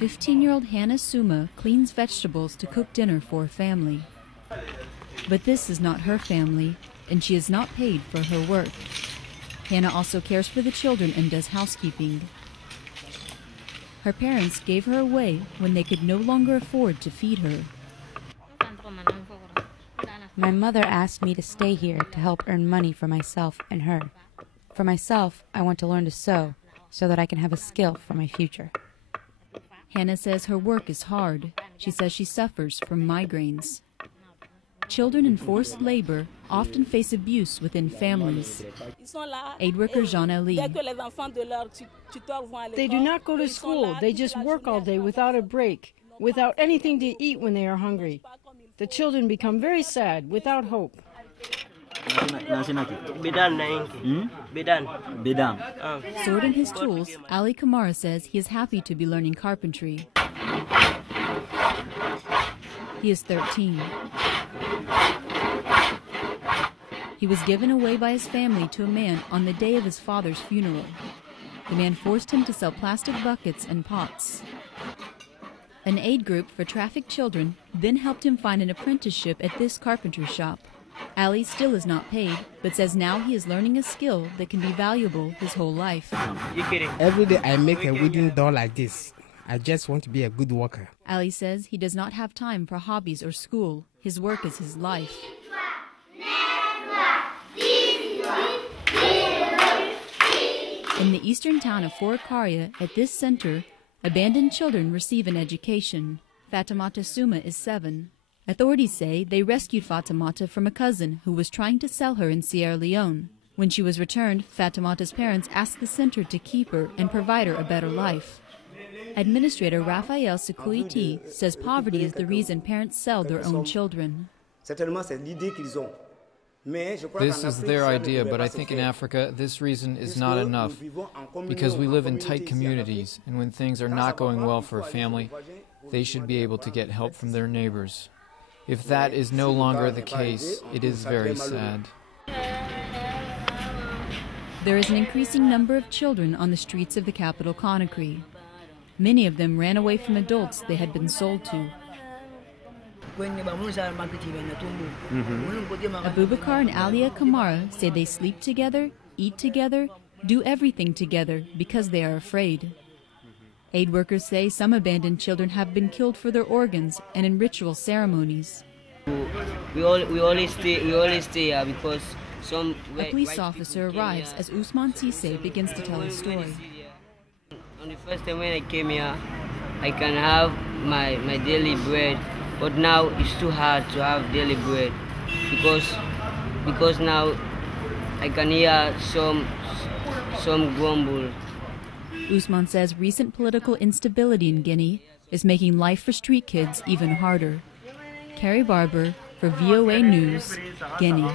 15-year-old Hannah Suma cleans vegetables to cook dinner for a family. But this is not her family, and she is not paid for her work. Hannah also cares for the children and does housekeeping. Her parents gave her away when they could no longer afford to feed her. My mother asked me to stay here to help earn money for myself and her. For myself, I want to learn to sew so that I can have a skill for my future. Hannah says her work is hard. She says she suffers from migraines. Children in forced labor often face abuse within families. Aid worker Jean-Ali. They do not go to school. They just work all day without a break, without anything to eat when they are hungry. The children become very sad, without hope. Sorting his tools, Ali Kamara says he is happy to be learning carpentry. He is 13. He was given away by his family to a man on the day of his father's funeral. The man forced him to sell plastic buckets and pots. An aid group for trafficked children then helped him find an apprenticeship at this carpentry shop. Ali still is not paid, but says now he is learning a skill that can be valuable his whole life. Every day I make a wooden door like this. I just want to be a good worker. Ali says he does not have time for hobbies or school. His work is his life. In the eastern town of Kari, at this center, abandoned children receive an education. Fatimata Suma is 7. Authorities say they rescued Fatimata from a cousin who was trying to sell her in Sierra Leone. When she was returned, Fatimata's parents asked the center to keep her and provide her a better life. Administrator Raphael Sekuiti says poverty is the reason parents sell their own children. This is their idea, but I think in Africa this reason is not enough, because we live in tight communities, and when things are not going well for a family, they should be able to get help from their neighbors. If that is no longer the case, it is very sad. There is an increasing number of children on the streets of the capital, Conakry. Many of them ran away from adults they had been sold to. Abubakar and Alia Kamara say they sleep together, eat together, do everything together because they are afraid. Aid workers say some abandoned children have been killed for their organs and in ritual ceremonies. We always stay here because some... A police officer arrives as Usman Tise begins to tell his story. On the first time when I came here, I can have my daily bread, but now it's too hard to have daily bread because now I can hear some grumble. Usman says recent political instability in Guinea is making life for street kids even harder. Kari Barber for VOA News, Guinea.